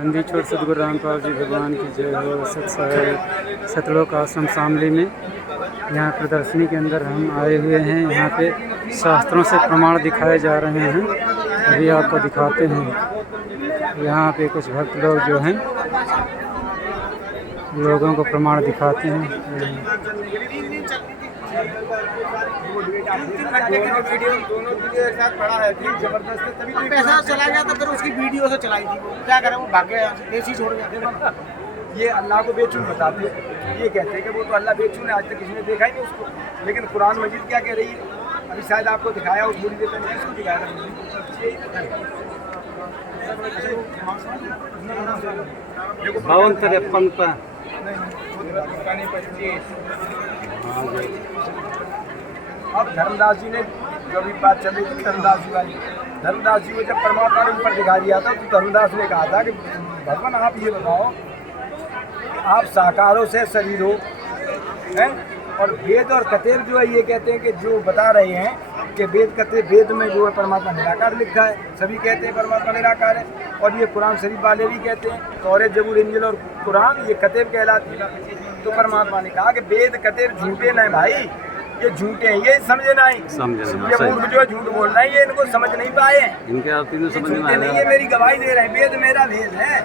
नंदी छोड़ सतगुरु रामपाल जी भगवान की जय हो। सतलोक आश्रम शामली में यहाँ प्रदर्शनी के अंदर हम आए हुए हैं। यहाँ पे शास्त्रों से प्रमाण दिखाए जा रहे हैं, अभी आपको दिखाते हैं। यहाँ पे कुछ भक्त लोग जो हैं लोगों को प्रमाण दिखाते हैं। दोनों वीडियो एक साथ पड़ा है, जबरदस्त तभी तो पैसा चला गया तो फिर उसकी वीडियो से चलाई थी, वो क्या करे, वो भाग गया, देसी छोड़ गया। ये अल्लाह को बेचून बताते हैं, ये कहते हैं कि वो तो अल्लाह बेचून है, आज तक किसी ने देखा ही नहीं उसको। लेकिन कुरान मजीद क्या कह रही है, अभी शायद आपको दिखाया हो थोड़ी देर पहले, किसको दिखाया था? अब धर्मदास जी ने जो भी बात चल रही थी धर्मदास जी वाली, धर्मदास जी को जब परमात्मा ने ऊपर दिखा दिया था तो धर्मदास ने कहा था कि भगवान आप ये बताओ, आप साकारों से शरीर हो हैं, और वेद और कतेर जो है ये कहते हैं कि जो बता रहे हैं कि वेद कतेर, वेद में जो है परमात्मा निराकार लिखा है, सभी कहते हैं परमात्मा निराकार है, और ये कुरान शरीफ वाले भी कहते हैं, तौरेत जबूर इंजिल और कुरान ये कतेर कहलाती है। तो परमात्मा ने कहा कि वेद कतेर झूठे नहीं भाई, ये झूठे हैं, ये समझे नहीं, ये मूर्ख जो झूठ बोल रहे हैं, ये इनको समझ नहीं पाए हैं, इनके आप तीनों समझ नहीं, ये मेरी गवाही दे रहे हैं, वेद मेरा भेद है,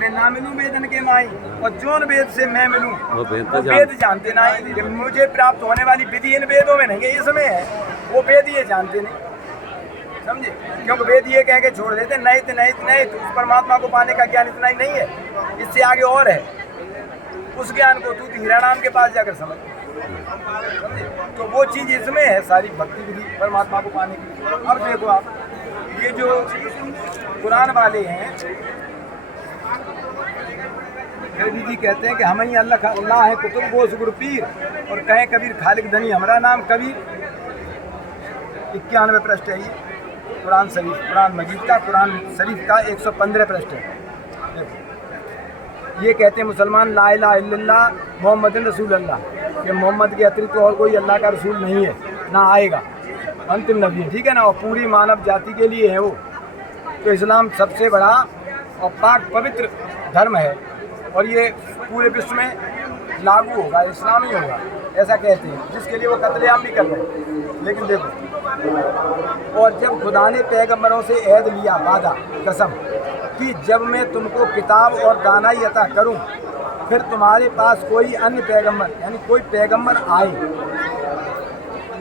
मैं ना मिलूं वेदन के माई, और जोन वेद से मैं मिलूं वो वेद जानते नहीं, मुझे प्राप्त होने वाली विधि इन वेदों में नहीं है, इसमें है, वो वेद ये जानते नहीं, समझे, क्योंकि वेद ये कह के छोड़ देते नहीं तो उस परमात्मा को पाने का ज्ञान इतना ही नहीं है, इससे आगे और है, उस ज्ञान को तू हीराराम के पास जाकर समझ, समझे, तो वो चीज़ इसमें है सारी भक्ति विधि परमात्मा को पाने की। अब देखो आप, ये जो कुरान वाले हैं जी कहते हैं कि हम ही अल्लाह है कुतुब गोश गुरु पीर, और कहें कबीर खालिक धनी हमारा नाम कबीर। 91 पृष्ठ है ये कुरान शरीफ, कुरान मजीद का, कुरान शरीफ का 115 पृष्ठ है। ये कहते हैं मुसलमान ला इलाहा इल्लल्लाह मोहम्मद रसूल अल्लाह, कि मोहम्मद के अतिरिक्त और कोई अल्लाह का रसूल नहीं है, ना आएगा, अंतिम नबी है, ठीक है ना, और पूरी मानव जाति के लिए है वो। तो इस्लाम सबसे बड़ा और पाक पवित्र धर्म है, और ये पूरे विश्व में लागू होगा, इस्लामी होगा, ऐसा कहते हैं, जिसके लिए वो कत्लेआम भी कर रहे हैं। लेकिन देखो, और जब खुदा ने पैगम्बरों से ऐद लिया, वादा कसम, कि जब मैं तुमको किताब और दानाई अता करूं, फिर तुम्हारे पास कोई अन्य पैगम्बर, यानी कोई पैगम्बर आए,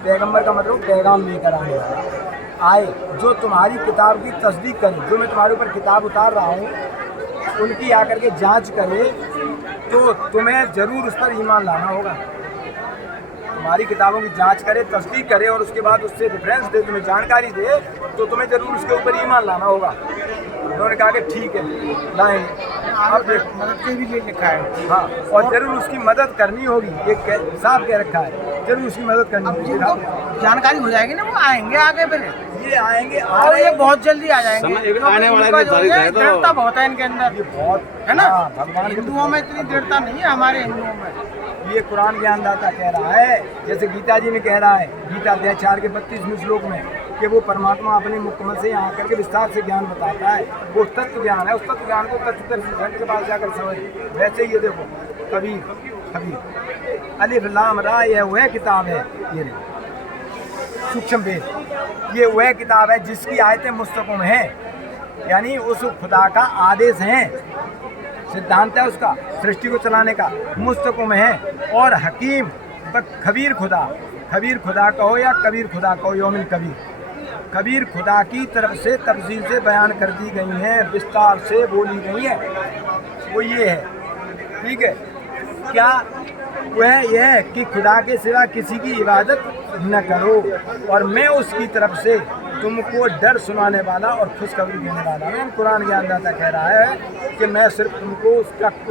पैगम्बर का मतलब पैगाम लेकर आने वाला आए, जो तुम्हारी किताब की तस्दीक करे, जो मैं तुम्हारे ऊपर किताब उतार रहा हूँ उनकी आकर के जांच करे, तो तुम्हें जरूर उस पर ईमान लाना होगा। तुम्हारी किताबों की जांच करे, तस्दीक करे, और उसके बाद उससे रेफरेंस दे, तुम्हें जानकारी दे, तो तुम्हें जरूर उसके ऊपर ईमान लाना होगा। उन्होंने कहा कि ठीक है लाएंगे। अब देखो मदद के भी लिए लिखा है, हाँ, और जरूर उसकी मदद करनी होगी, ये साफ कह रखा है, जरूर उसकी मदद करनी होगी। जानकारी हो जाएगी ना, वो आएंगे आगे, फिर ये आएंगे और ये बहुत जल्दी आ जाएंगे, आने वाला दृढ़ता बहुत है इनके अंदर, ये बहुत है ना, भगवान हिंदुओं में इतनी दृढ़ता नहीं है, हमारे हिंदुओं में। ये कुरान ज्ञानदाता कह रहा है, जैसे गीता जी में कह रहा है, गीता अध्याय 4 के 32वें श्लोक में, कि वो परमात्मा अपने मुकम्मल से यहाँ करके विस्तार से ज्ञान बताता है, वो तत्व ज्ञान है, उस तत्व ज्ञान को तत्व के पास जाकर समझ। वैसे ये देखो कबीर अलिफ लाम रा, यह वह किताब है, ये सूक्ष्म वेद, ये वह किताब है जिसकी आयतें मुस्तक़िम हैं, यानी उस खुदा का आदेश है, सिद्धांत है उसका सृष्टि को चलाने का, मुस्तक़िम है, और हकीम खबीर खुदा कहो या कबीर खुदा कहो, यौमिन कबीर खुदा की तरफ से तफसील से बयान कर दी गई हैं, विस्तार से बोली गई हैं, वो ये है, ठीक है। क्या वह यह है कि खुदा के सिवा किसी की इबादत न करो, और मैं उसकी तरफ से तुमको डर सुनाने वाला और खुशखबरी देने वाला हूँ। कुरान ज्ञानदाता कह रहा है कि मैं सिर्फ तुमको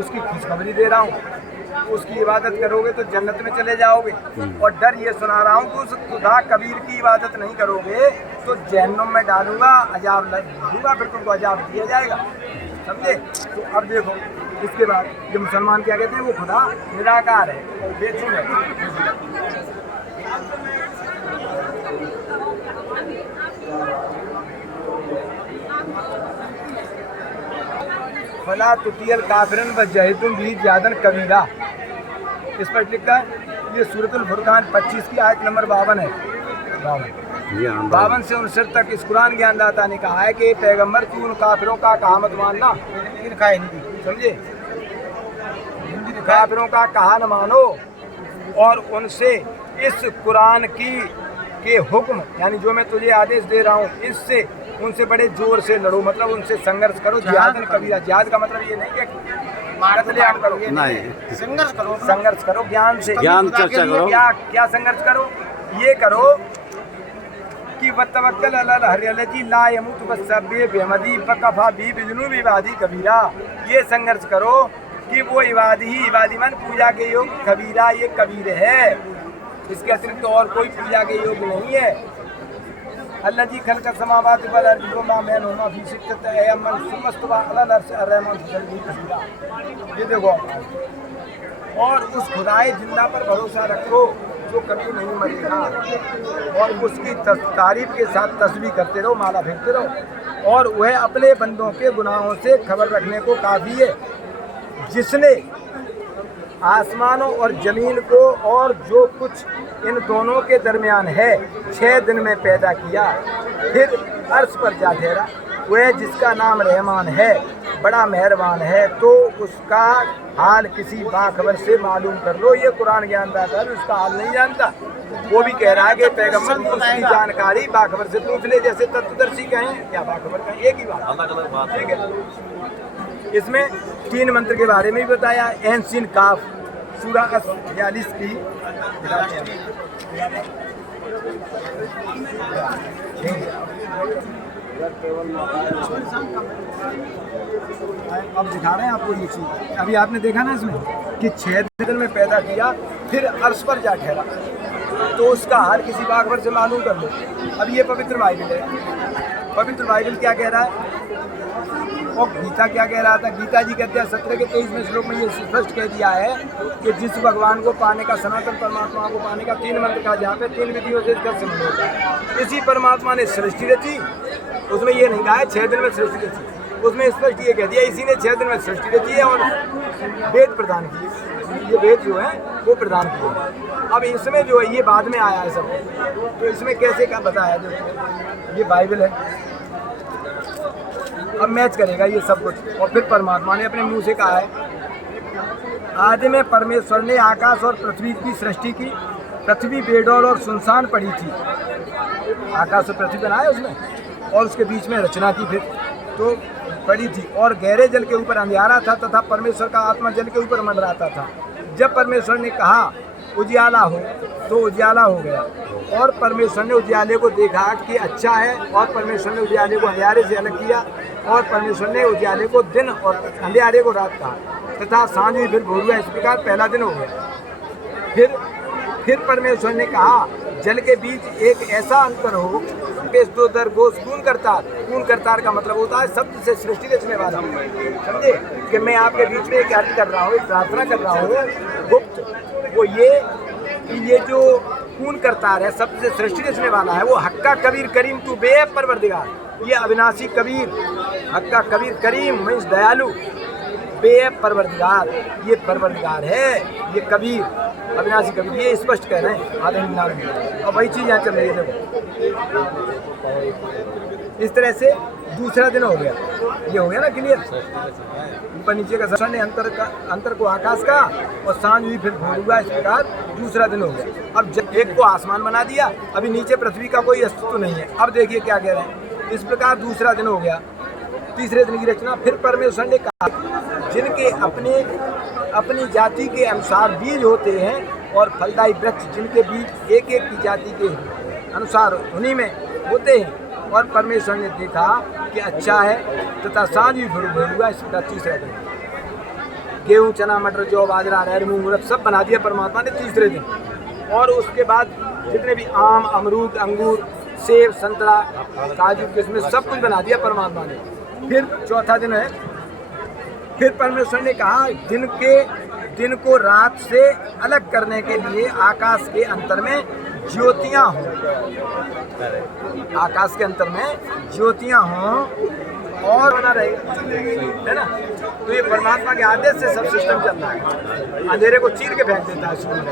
उसकी खुशखबरी दे रहा हूँ, उसकी इबादत करोगे तो जन्नत में चले जाओगे, और डर ये सुना रहा हूँ कि उस खुदा कबीर की इबादत नहीं करोगे तो जहन्नुम में डालूंगा, अजाब दूंगा, फिर तुमको अजाब दिया जाएगा, समझे। तो अब देखो इसके बाद जो मुसलमान क्या कहते हैं, वो खुदा निराकार है, बेचून है। फला तुतियल काफिरन व जहितुम भी ज्यादन कबीरा, इस पर लिखा है। ये सूरतुल फुरकान 25 की आयत नंबर 52 है। 52 से 59 तक इस कुरान ज्ञानदाता ने कहा है कि पैगंबर तू उन काफिरों का कहा मत मानना, समझे, काफिरों का कहा न मानो और उनसे इस कुरान के हुक्म यानी जो मैं तुझे आदेश दे रहा हूँ इससे उनसे बड़े जोर से लड़ो, मतलब उनसे संघर्ष करो। जिहादन कबीरा, जिहाद का मतलब ये नहीं कि कत्लेआम करो, नहीं, संघर्ष करो ज्ञान से, ज्ञान चर्चा करो। क्या संघर्ष करो? ये करो कि वतवक्कल अलल हर्यलजी ला यमूत वसब्बे बेमदी फकफा बी बिजनूबी इबादी कबीरा। ये संघर्ष करो कि वो इबादी मन पूजा के योग कबीरा, ये कबीर है, इसके अतिरिक्त तो और कोई पूजा के योग नहीं है। अल्लाह जी खल का समावात वल अर्ज़ व मा बैनहुमा फी सित्तति अय्यामिन सुम्मा इस्तवा अलल अर्श अर्रहमान कबीरा। ये देखो, और उस खुदाए जिंदा पर भरोसा रखो जो कभी नहीं मरेगा, और उसकी तारीफ के साथ तस्बीह करते रहो, माला फेंकते रहो, और वह अपने बंदों के गुनाहों से खबर रखने को काफ़ी है, जिसने आसमानों और ज़मीन को और जो कुछ इन दोनों के दरमियान है 6 दिन में पैदा किया, फिर अर्श पर जा ठहरा। वह जिसका नाम रहमान है, बड़ा मेहरबान है, तो उसका हाल किसी बाखबर से मालूम कर लो। ये कुरान ज्ञानदाता है, उसका हाल नहीं जानता, वो भी कह रहा है कि पैगम्बर उसकी जानकारी बाखबर से पूछ ले, जैसे तत्वदर्शी कहें या बाखबर कहें, एक ही बात, ठीक है। इसमें 3 मंत्र के बारे में भी बताया। ऐन सीन काफ सूरह 42 की, अब दिखा रहे हैं आपको ये चीज़। अभी आपने देखा ना इसमें कि 6 दिन में पैदा किया, फिर अर्श पर जा ठहरा, तो उसका हाल किसी बाखबर से मालूम कर लो। अब ये पवित्र बाइबल है। पवित्र बाइबल क्या कह रहा है और गीता क्या कह रहा था? गीता जी कहते हैं 17 के 23वें श्लोक में ये स्पष्ट कह दिया है कि जिस भगवान को पाने का, सनातन परमात्मा को पाने का 3 मंत्र का, जहाँ पे 3 विधियों से इसका संबंध होता है। इसी परमात्मा ने सृष्टि रची, उसमें ये नहीं कहा है 6 दिन में सृष्टि रची, उसमें स्पष्ट ये कह दिया इसी ने 6 दिन में सृष्टि रची है और वेद प्रदान किए। ये वेद जो है वो प्रदान किए। अब इसमें जो है ये बाद में आया है सब, तो इसमें कैसे क्या बताया? जो ये बाइबल है, अब मैच करेगा ये सब कुछ। और फिर परमात्मा ने अपने मुंह से कहा है, आदि में परमेश्वर ने आकाश और पृथ्वी की सृष्टि की। पृथ्वी बेडौल और सुनसान पड़ी थी, आकाश और पृथ्वी बनाया उसमें, और उसके बीच में रचना की फिर तो पड़ी थी, और गहरे जल के ऊपर अंधियारा था तथा परमेश्वर का आत्मा जल के ऊपर मंडराता था। जब परमेश्वर ने कहा उजियाला हो, तो उजियाला हो गया, और परमेश्वर ने उजियाले को देखा कि अच्छा है, और परमेश्वर ने उजियाले को अंधियारे से अलग किया, और परमेश्वर ने उजियाले को दिन और अंधियारे को रात कहा, तथा सांझ हुई फिर भोर हुआ। इस प्रकार पहला दिन हो गया। फिर परमेश्वर ने कहा जल के बीच एक ऐसा अंतर हो कि दो दरगोश कून करतार का मतलब होता है शब्द से सृष्टि रचने वाला। समझे कि मैं आपके बीच में एक अर्ज कर रहा हूँ, प्रार्थना कर रहा हूँ गुप्त, वो ये कि ये जो कून करतार है शब्द से सृष्टि रचने वाला है, वो हक्का कबीर करीम तू बेअब परवरदिगार। ये अविनाशी कबीर, हक्का कबीर करीम मीन्स दयालु, बेअब परवरदिगार, ये परवरदिगार है, ये कबीर अविनाशी कबीर, ये स्पष्ट कह रहे हैं आधे नाम में। और वही चीज़ यहाँ चल रही है। इस तरह से दूसरा दिन हो गया, ये हो गया ना क्लियर। ऊपर नीचे का सर ने अंतर को आकाश का, और सांझ हुई फिर भोर हुआ। इस प्रकार दूसरा दिन हो गया। अब जब एक को आसमान बना दिया, अभी नीचे पृथ्वी का कोई अस्तित्व नहीं है। अब देखिए क्या कह रहे हैं, इस प्रकार दूसरा दिन हो गया। तीसरे दिन की रचना। फिर परमेश्वर ने कहा जिनके अपनी जाति के अनुसार बीज होते हैं, और फलदायी वृक्ष जिनके बीज एक एक की जाति के अनुसार उन्हीं में होते हैं। और परमेश्वर ने देखा कि अच्छा है, तथा सांझ भी भोर हुआ। इस प्रकार तीसरा दिन गेहूँ, चना, मटर, जौ, बाजरा, अरहर, मूंग, उड़द सब बना दिया परमात्मा ने तीसरे दिन। और उसके बाद जितने भी आम, अमरूद, अंगूर, सेब, संतरा, काजू, किशमिश सब कुछ बना दिया परमात्मा ने। फिर चौथा दिन है। फिर परमेश्वर ने कहा दिन को रात से अलग करने के लिए आकाश के अंतर में ज्योतियाँ हों, आकाश के अंतर में ज्योतियाँ हों, और बना रहेगा, है ना। तो ये परमात्मा के आदेश से सब सिस्टम चल रहा है, अंधेरे को चीर के फेंक देता है सूर्य।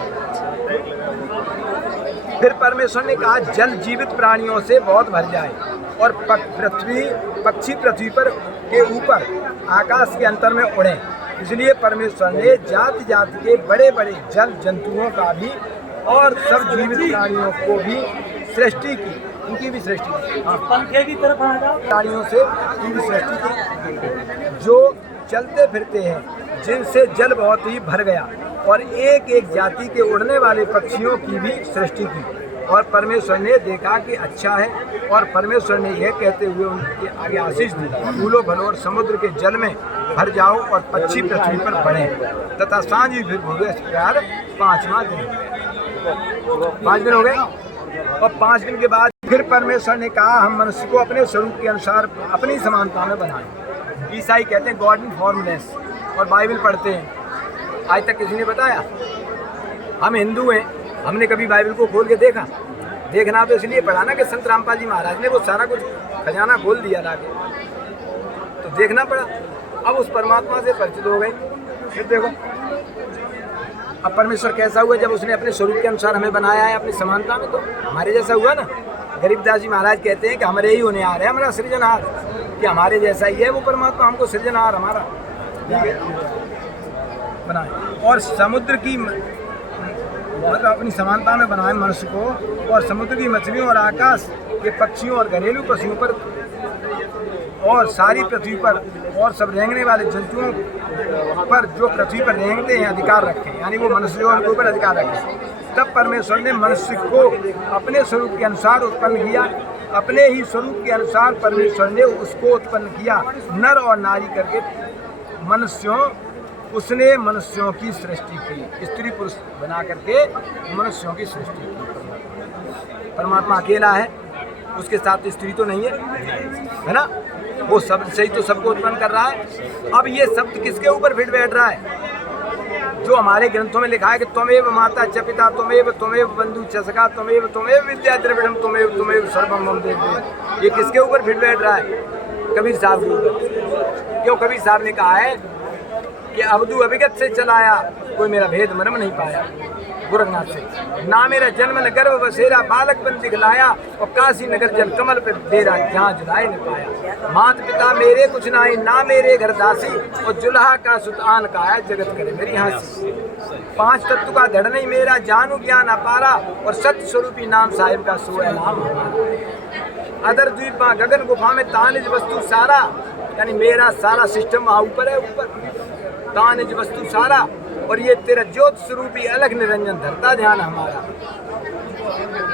फिर परमेश्वर ने कहा जल जीवित प्राणियों से बहुत भर जाए और पक्षी पृथ्वी पर के ऊपर आकाश के अंतर में उड़े। इसलिए परमेश्वर ने जाति जाति के बड़े बड़े जल जंतुओं का भी और सब जीवित प्राणियों को भी सृष्टि की, उनकी भी सृष्टि की, पंखे की तरफ प्राणियों से उनकी भी सृष्टि की, जो चलते फिरते हैं, जिनसे जल बहुत ही भर गया, और एक एक जाति के उड़ने वाले पक्षियों की भी सृष्टि की। और परमेश्वर ने देखा कि अच्छा है, और परमेश्वर ने यह कहते हुए उनके आगे आशीष दी, फूलों फलों और समुद्र के जल में भर जाओ और पक्षी पृथ्वी पर बढ़े। तथा सांझ भी फिर हो गए। इस प्रकार 5वां दिन, 5 दिन हो गए। और 5 दिन के बाद फिर परमेश्वर ने कहा हम मनुष्य को अपने स्वरूप के अनुसार अपनी समानता में बनाएं। ईसाई कहते हैं गॉड इन फॉर्मलेस, और बाइबल पढ़ते हैं। आज तक किसी ने बताया? हम हिंदू हैं, हमने कभी बाइबल को खोल के देखा? देखना तो इसलिए पढ़ा ना कि संत रामपाल जी महाराज ने वो सारा कुछ खजाना खोल दिया लाके, तो देखना पड़ा। अब उस परमात्मा से परिचित हो गए। फिर देखो अब परमेश्वर कैसा हुआ जब उसने अपने स्वरूप के अनुसार हमें बनाया है, अपनी समानता में, तो हमारे जैसा हुआ ना। गरीबदास जी महाराज कहते हैं कि हमारे ही होनहार है हमारा सृजनहार, कि हमारे जैसा ही है वो परमात्मा, हमको सृजनहार हमारा बनाए। और समुद्र की मतलब अपनी समानता में बनाए मनुष्य को, और समुद्र की मछलियों और आकाश के पक्षियों और घरेलू पशुओं पर और सारी पृथ्वी पर और सब रेंगने वाले जंतुओं पर जो पृथ्वी पर रेंगते हैं अधिकार रखें, यानी वो मनुष्यों के ऊपर अधिकार रखें। तब परमेश्वर ने मनुष्य को अपने स्वरूप के अनुसार उत्पन्न किया, अपने ही स्वरूप के अनुसार परमेश्वर ने उसको उत्पन्न किया, नर और नारी करके उसने मनुष्यों की सृष्टि की, स्त्री पुरुष बना करके मनुष्यों की सृष्टि की। परमात्मा अकेला है, उसके साथ स्त्री तो नहीं है ना। वो सब से ही तो सबको उत्पन्न कर रहा है। अब ये शब्द किसके ऊपर फिट बैठ रहा है? जो हमारे ग्रंथों में लिखा है कि त्वमेव माता च पिता त्वमेव बंधु च सखा त्वमेव विद्या द्रविड़म त्वमेव सर्वम मम देव। ये किसके ऊपर फिट बैठ रहा है? कबीर साहब के ऊपर। क्यों? कबीर साहब ने कहा है कि अवधू अभिगत से चलाया, कोई मेरा भेद मर्म नहीं पाया। गोरखनाथ से ना मेरा जन्म न गर्भ बसेरा, बालक बन दिखलाया, और काशी नगर जल कमल पे डेरा, जहाँ जुलाए न पाया। मात पिता मेरे कुछ नाई, ना मेरे घर दासी, और जुल्हा का सुल्तान का है जगत करे मेरी हंसी। 5 तत्व का धड़ नहीं मेरा, जानू ज्ञान अपारा, और सत्य स्वरूपी नाम साहिब का सोया नाम हमारा। अदर द्वीप गगन गुफा में तानिज वस्तु सारा, यानी मेरा सारा सिस्टम वहाँ ऊपर है, ऊपर तानिज वस्तु सारा, और ये तेरा ज्योत स्वरूपी अलग निरंजन धरता ध्यान हमारा।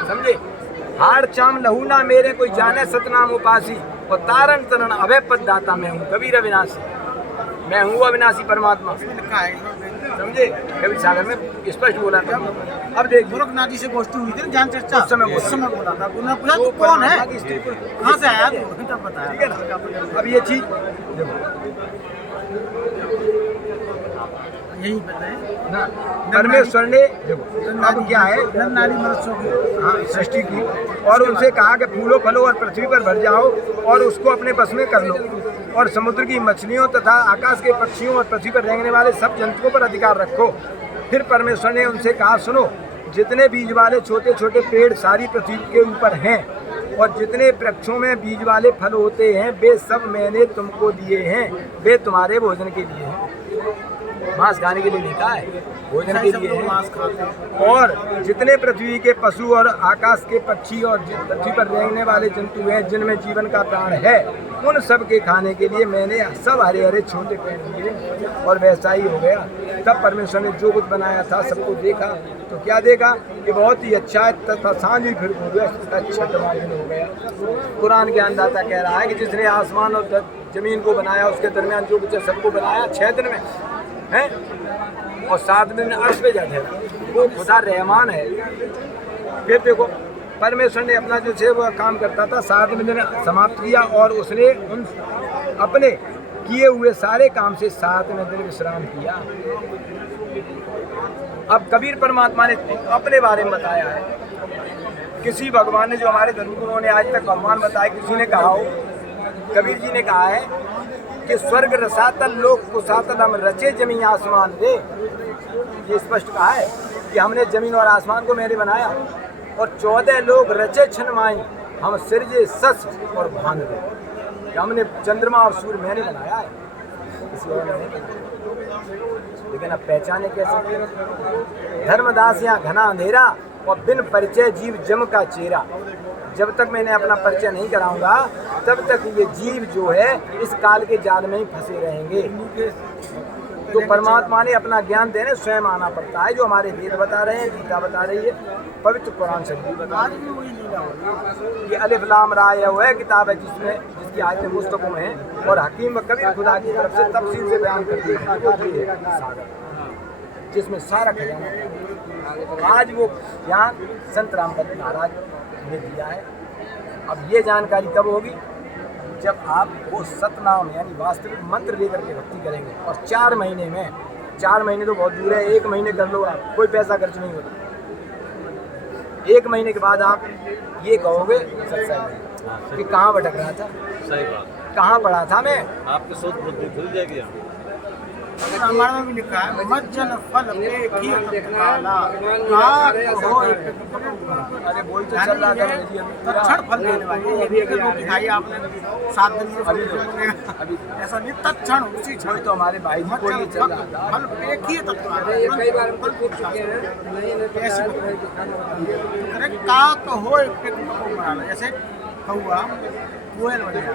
समझे? हाड़ चाम लहू ना मेरे कोई जाने सतनाम उपासी, और तारण तरण अभय पद दाता मैं हूँ कबीर अविनाशी। मैं हूँ अविनाशी परमात्मा, समझे? कबीर सागर में स्पष्ट बोला था। अब देख गोरखनाथ जी से गोष्ठी हुई थी ज्ञान चर्चा, उस समय बोला था, उन्होंने पूछा तो कौन है, कहाँ से आया, तो बताया। ठीक है ना। अब ये चीज यही बताएं ना, परमेश्वर ने देखो अब क्या है, नर नारी मनुष्यों की सृष्टि की, और उनसे कहा कि फूलों फलों और पृथ्वी पर भर जाओ और उसको अपने बस में कर लो, और समुद्र की मछलियों तथा आकाश के पक्षियों और पृथ्वी पर रेंगने वाले सब जंतुओं पर अधिकार रखो। फिर परमेश्वर ने उनसे कहा सुनो, जितने बीज वाले छोटे छोटे पेड़ सारी पृथ्वी के ऊपर हैं, और जितने वृक्षों में बीज वाले फल होते हैं, वे सब मैंने तुमको दिए हैं, वे तुम्हारे भोजन के लिए हैं। मांस खाने के लिए नहीं कहा है, भोजन के लिए है। मांस खाते हैं। और जितने पृथ्वी के पशु और आकाश के पक्षी और पृथ्वी पर रेंगने वाले जंतु हैं, जिनमें जीवन का प्राण है, उन सब के खाने के लिए मैंने सब हरे हरे छोटे पेड़ दिए, और वैसा ही हो गया। तब परमेश्वर ने जो कुछ बनाया था सबको देखा, तो क्या देखा कि बहुत ही अच्छा है। तथा सांझ ही फिर हो गया, अच्छा दिन हो गया। कुरान ज्ञानदाता कह रहा है कि जिसने आसमान और जमीन को बनाया, उसके दरमियान जो कुछ है सबको बनाया 6 दिन में है, और 7 दिन अर्श पे जाते हैं, वो खुदा रहमान है। फिर देखो परमेश्वर ने अपना जो है वो काम करता था, 7वें दिन समाप्त किया, और उसने उन अपने किए हुए सारे काम से 7वें दिन विश्राम किया। अब कबीर परमात्मा ने अपने बारे में बताया है। किसी भगवान ने, जो हमारे धर्मगुरुओं ने आज तक भगवान बताया, किसी ने कहा हो कबीर जी ने कहा है कि स्वर्ग रसातल लोक कुसातल हम रचे जमीन आसमान रे। ये स्पष्ट कहा है कि हमने जमीन और आसमान को मैंने बनाया, और 14 लोग रचे छिन माई हम सिरजे सस और भान रे। हमने चंद्रमा और सूर्य मैंने बनाया है, किसी और ने नहीं बनाया। लेकिन अब पहचाने कैसे? धर्मदास यहाँ घना अंधेरा और बिन परिचय जीव जम का चेहरा। जब तक मैंने अपना परिचय नहीं कराऊंगा तब तक ये जीव जो है इस काल के जाल में ही फंसे रहेंगे। तो परमात्मा ने अपना ज्ञान देने स्वयं आना पड़ता है, जो हमारे वेद बता रहे हैं, गीता बता रही है, पवित्र कुरान शरीफ बता रही है। ये अलिफ लाम रा है वो है किताब है जिसकी आयतें मुस्तक़िम हैं और हकीम व कबीर खुदा की तरफ से तफसील से बयान करती है। वो भी है सागर, जिसमें सारा खजाना आज वो ज्ञान संत रामपत महाराज ने दिया है। अब ये जानकारी कब होगी? जब आप वो सतनाम यानी वास्तविक मंत्र लेकर के भक्ति करेंगे। और 4 महीने में, 4 महीने तो बहुत दूर है, 1 महीने कर लो आप, कोई पैसा खर्च नहीं होता। 1 महीने के बाद आप ये कहोगे सत्संग कि कहाँ भटक रहा था, सही बात, कहाँ पढ़ा था मैं। आपकी सोच बुद्धि खुल जाएगी। रामायण में भी लिखा है मज्जन फल पे की काला काक हो अरे वही तो चल रहा था मेरी तत्क्षण फल देने वाली। ये भी अगर रोटी खाई आपने 7 दिन में अभी ऐसा नहीं, तत्क्षण उसी क्षण वही तो हमारे भाई जी को ये चल रहा था। फल पे की तत्काल कई बार हम पूछ चुके हैं, ऐसी करे काक हो पे बनाना। जैसे कौआ कोयल बन गया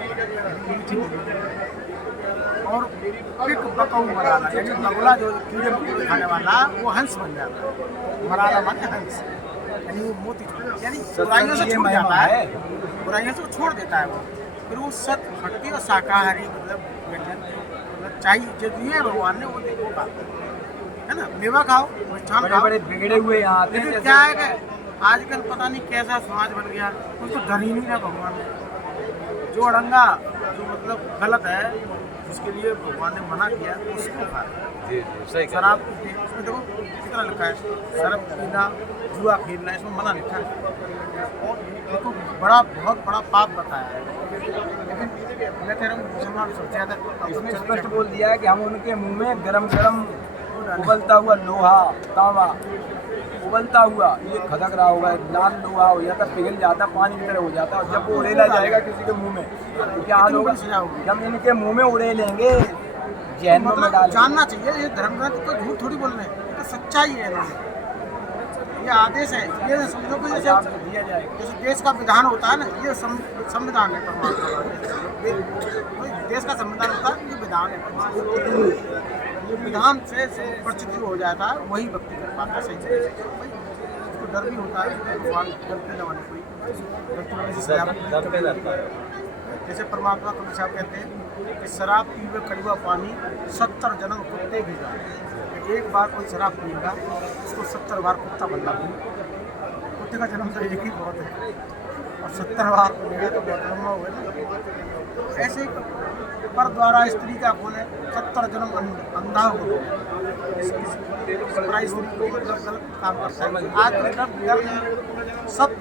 और पिक पकाऊ मराला, यानी बगुला जो कीड़े मकोड़े खाने वाला वो हंस बन जाता है। मराला माने हंस, यानी वो मोती छोड़, यानी बुराइयों से छूट जाता है, बुराइयों से छोड़ देता है वो। फिर वो सत भक्ति और शाकाहारी मतलब व्यंजन मतलब चाहिए जो दिए भगवान ने वो देखो खा, है ना। मेवा खाओ, मिष्ठान खाओ। बड़े बिगड़े हुए यहाँ आते लेकिन हैं। क्या है कि आजकल पता नहीं कैसा समाज बन गया, उसको डर ही नहीं है भगवान ने। जो अड़ंगा जो मतलब गलत है उसके लिए भगवान ने मना किया उसको खा। जी सही। शराब उसमें देखो कितना लिखा है, शराब पीना जुआ खेलना इसमें मना लिखा है और देखो बहुत बड़ा पाप बताया है। लेकिन मैं कह रहा हूँ मुसलमान सोचा था इसमें स्पष्ट बोल दिया है कि हम उनके मुंह में गरम गरम उबलता हुआ लोहा तांबा उबलता हुआ ये खदक रहा होगा, लाल लोहा हो जाता, पिघल जाता, पानी की तरह हो जाता। और जब वो उड़ेला जाएगा किसी के मुंह में तो क्या हाल होगा? कि हम इनके मुंह में उड़े लेंगे, जहन्नुम में मतलब डाल। जानना चाहिए ये धर्म ग्रंथ को झूठ थोड़ी बोल रहे हैं, तो सच्चाई है इन्होंने, ये आदेश है। ये समझो कि जैसे दिया जाएगा, जैसे देश का विधान होता है ना, ये संविधान है परमात्मा का। देश का संविधान होता है, ये विधान है। ये विधान से परिचित हो जाता है वही भक्ति कर पाता है सही से। उसको डर भी होता है भगवान डरते न डरते रहता है। जैसे परमात्मा कबीर साहब कहते हैं कि शराब पीवे कड़वा पानी 70 जन्म कुत्ते भी जाए। एक बार कोई शराब पिएगा उसको 70 बार कुत्ता बनना पड़ेगा। कुत्ते का जन्म तो एक ही बहुत है और 70 बार पिएगा तो बहुत लंबा होगा। ऐसे ही पर द्वारा स्त्री का खोल है 70 जन्म अंधा हो स्त्री को गलत काम करता है। आज सब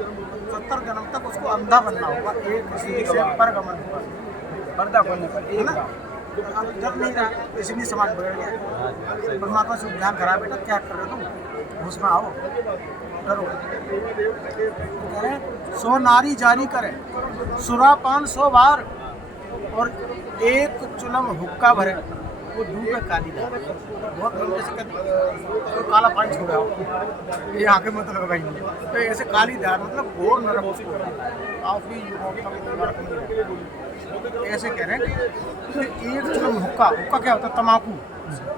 70 जन्म तक उसको अंधा बनना होगा, एक स्त्री से परगमन होगा, पर्दा खोलने पर है ना। अब डर नहीं रहा, इसलिए समाज बिगड़ गया। परमात्मा से ध्यान खराब बेटा क्या कर रहे तुम, होश में आओ, डरो। कह रहे 100 नारी जारी करे सुरापान 100 बार और एक चुलम हुक्का भरे वो डूबे काली धार। बहुत लोग जैसे तो काला पानी छोड़ा ये आगे मतलब लगाई तो ऐसे काली धार मतलब घोर नरक काफी ऐसे कह रहे हैं कि एक चुलम हुक्का, हुक्का क्या होता है तम्बाकू।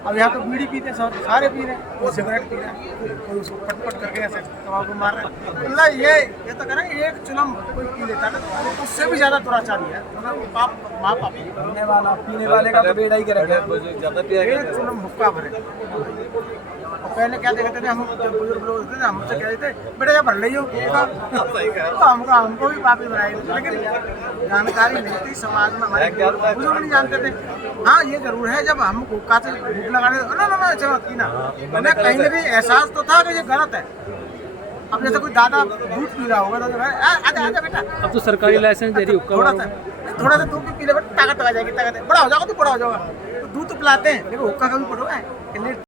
अब यहाँ तो बीड़ी पीते सारे पी रहे हैं, वो सिगरेट पी रहे हैं, कोई उसको पटपट करके ऐसे तम्बाकू मार रहे हैं। मतलब ये तो कह रहे हैं एक चुलम कोई पी लेता है तो उससे भी ज़्यादा दुराचारी है, मतलब पाप महापाप है। पीने वाले का तो बेड़ा ही कर ज़्यादा पिया एक चुलम हुक्का भरे। और पहले क्या देखते थे हम, जब बुजुर्ग लोग होते थे हमसे कहते थे बेटा जब भर ली हो तो हमको भी पापी बनाए। लेकिन जानकारी नहीं थी समाज में, हमारे बुजुर्ग नहीं जानते थे। हाँ ये जरूर है जब हम हुक्का से भूख लगाने ना चलो पीना, उन्हें कहीं ना कहीं एहसास तो था कि ये गलत है। अब जैसे कोई दादा दूध पी रहा होगा तो आजा बेटा, अब तो सरकारी लाइसेंस दे रही हुक्का थोड़ा वालों सा थोड़ा सा दूध भी पी ले, ताकत आ जाएगी, ताकत बड़ा हो जाओगा तो बड़ा हो जाओगा। तो दूध तो पिलाते हैं, देखो हुक्का का भी पढ़ो है।